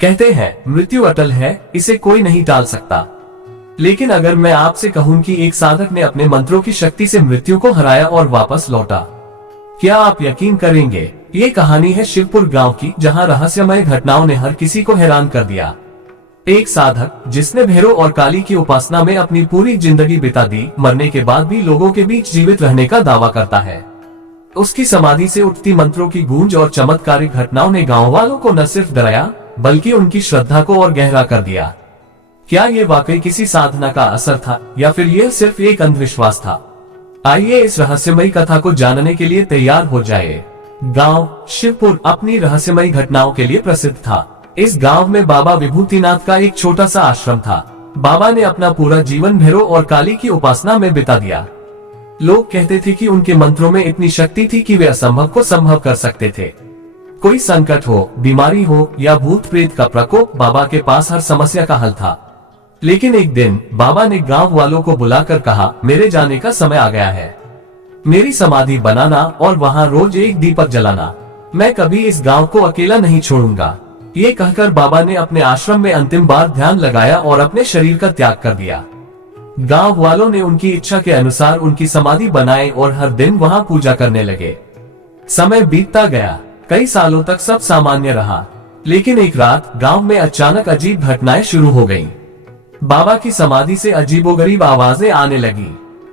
कहते हैं मृत्यु अटल है, इसे कोई नहीं टाल सकता। लेकिन अगर मैं आपसे कहूं कि एक साधक ने अपने मंत्रों की शक्ति से मृत्यु को हराया और वापस लौटा, क्या आप यकीन करेंगे? ये कहानी है शिवपुर गांव की, जहां रहस्यमय घटनाओं ने हर किसी को हैरान कर दिया। एक साधक जिसने भैरव और काली की उपासना में अपनी पूरी जिंदगी बिता दी, मरने के बाद भी लोगों के बीच जीवित रहने का दावा करता है। उसकी समाधि से उठती मंत्रों की गूंज और चमत्कारिक घटनाओं ने गांव वालों को न सिर्फ डराया, बल्कि उनकी श्रद्धा को और गहरा कर दिया। क्या ये वाकई किसी साधना का असर था, या फिर यह सिर्फ एक अंधविश्वास था? आइए इस रहस्यमयी कथा को जानने के लिए तैयार हो जाए। गांव शिवपुर अपनी रहस्यमयी घटनाओं के लिए प्रसिद्ध था। इस गांव में बाबा विभूतिनाथ का एक छोटा सा आश्रम था। बाबा ने अपना पूरा जीवन भैरव और काली की उपासना में बिता दिया। लोग कहते थे कि उनके मंत्रों में इतनी शक्ति थी कि वे असंभव को संभव कर सकते थे। कोई संकट हो, बीमारी हो या भूत प्रेत का प्रकोप, बाबा के पास हर समस्या का हल था। लेकिन एक दिन बाबा ने गांव वालों को बुलाकर कहा, मेरे जाने का समय आ गया है। मेरी समाधि बनाना और वहां रोज एक दीपक जलाना। मैं कभी इस गांव को अकेला नहीं छोड़ूंगा। ये कहकर बाबा ने अपने आश्रम में अंतिम बार ध्यान लगाया और अपने शरीर का त्याग कर दिया। गांव वालों ने उनकी इच्छा के अनुसार उनकी समाधि बनाई और हर दिन वहां पूजा करने लगे। समय बीतता गया, कई सालों तक सब सामान्य रहा। लेकिन एक रात गांव में अचानक अजीब घटनाएं शुरू हो गईं। बाबा की समाधि से अजीबोगरीब आवाजें आने लगी।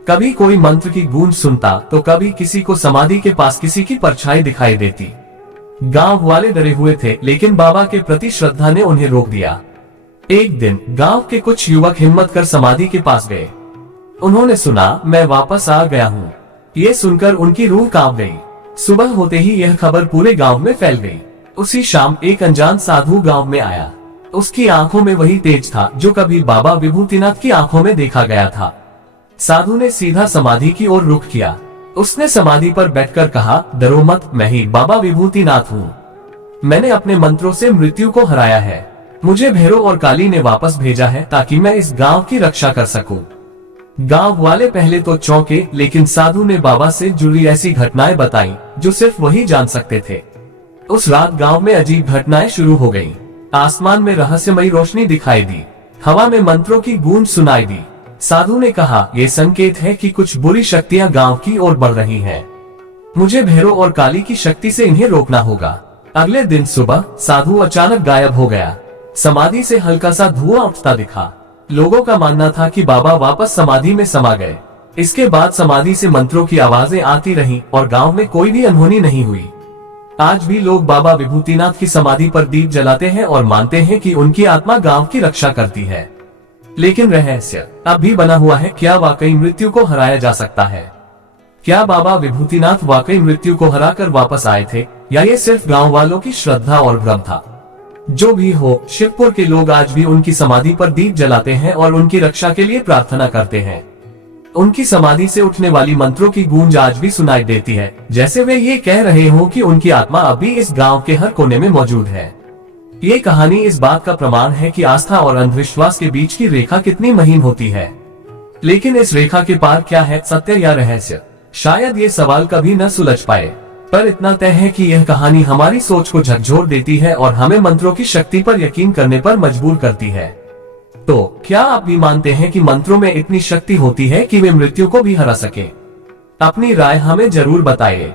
कभी कोई मंत्र की गूंज सुनता, तो कभी किसी को समाधि के पास किसी की परछाई दिखाई देती। गांव वाले डरे हुए थे, लेकिन बाबा के प्रति श्रद्धा ने उन्हें रोक दिया। एक दिन गांव के कुछ युवक हिम्मत कर समाधि के पास गए। उन्होंने सुना, मैं वापस आ गया हूँ। ये सुनकर उनकी रूह कांप गई। सुबह होते ही यह खबर पूरे गांव में फैल गई। उसी शाम एक अनजान साधु गांव में आया। उसकी आंखों में वही तेज था जो कभी बाबा विभूतिनाथ की आंखों में देखा गया था। साधु ने सीधा समाधि की ओर रुख किया। उसने समाधि पर बैठकर कहा, डरो मत, मैं ही बाबा विभूतिनाथ हूँ। मैंने अपने मंत्रों से मृत्यु को हराया है। मुझे भैरव और काली ने वापस भेजा है ताकि मैं इस गांव की रक्षा कर सकूं। गांव वाले पहले तो चौंके, लेकिन साधु ने बाबा से जुड़ी ऐसी घटनाएं बताई जो सिर्फ वही जान सकते थे। उस रात गांव में अजीब घटनाएं शुरू हो गईं। आसमान में रहस्यमयी रोशनी दिखाई दी, हवा में मंत्रों की गूंज सुनाई दी। साधु ने कहा, ये संकेत है कि कुछ बुरी शक्तियां गांव की ओर बढ़ रही हैं। मुझे भैरव और काली की शक्ति से इन्हें रोकना होगा। अगले दिन सुबह साधु अचानक गायब हो गया। समाधि से हल्का सा धुआं उठता दिखा। लोगों का मानना था कि बाबा वापस समाधि में समा गए। इसके बाद समाधि से मंत्रों की आवाजें आती रहीं और गांव में कोई भी अनहोनी नहीं हुई। आज भी लोग बाबा विभूतिनाथ की समाधि पर दीप जलाते हैं और मानते हैं कि उनकी आत्मा गांव की रक्षा करती है। लेकिन रहस्य अब भी बना हुआ है, क्या वाकई मृत्यु को हराया जा सकता है? क्या बाबा विभूतिनाथ वाकई मृत्यु को हराकर वापस आए थे, या ये सिर्फ गांव वालों की श्रद्धा और भ्रम था? जो भी हो, शिवपुर के लोग आज भी उनकी समाधि पर दीप जलाते हैं और उनकी रक्षा के लिए प्रार्थना करते हैं। उनकी समाधि से उठने वाली मंत्रों की गूंज आज भी सुनाई देती है, जैसे वे ये कह रहे हों कि उनकी आत्मा अभी इस गांव के हर कोने में मौजूद है। ये कहानी इस बात का प्रमाण है कि आस्था और अंधविश्वास के बीच की रेखा कितनी महीन होती है। लेकिन इस रेखा के पार क्या है, सत्य या रहस्य? शायद ये सवाल कभी न सुलझ पाए, पर इतना तय है कि यह कहानी हमारी सोच को झकझोर देती है और हमें मंत्रों की शक्ति पर यकीन करने पर मजबूर करती है। तो क्या आप भी मानते हैं कि मंत्रों में इतनी शक्ति होती है कि वे मृत्यु को भी हरा सके? अपनी राय हमें जरूर बताइए।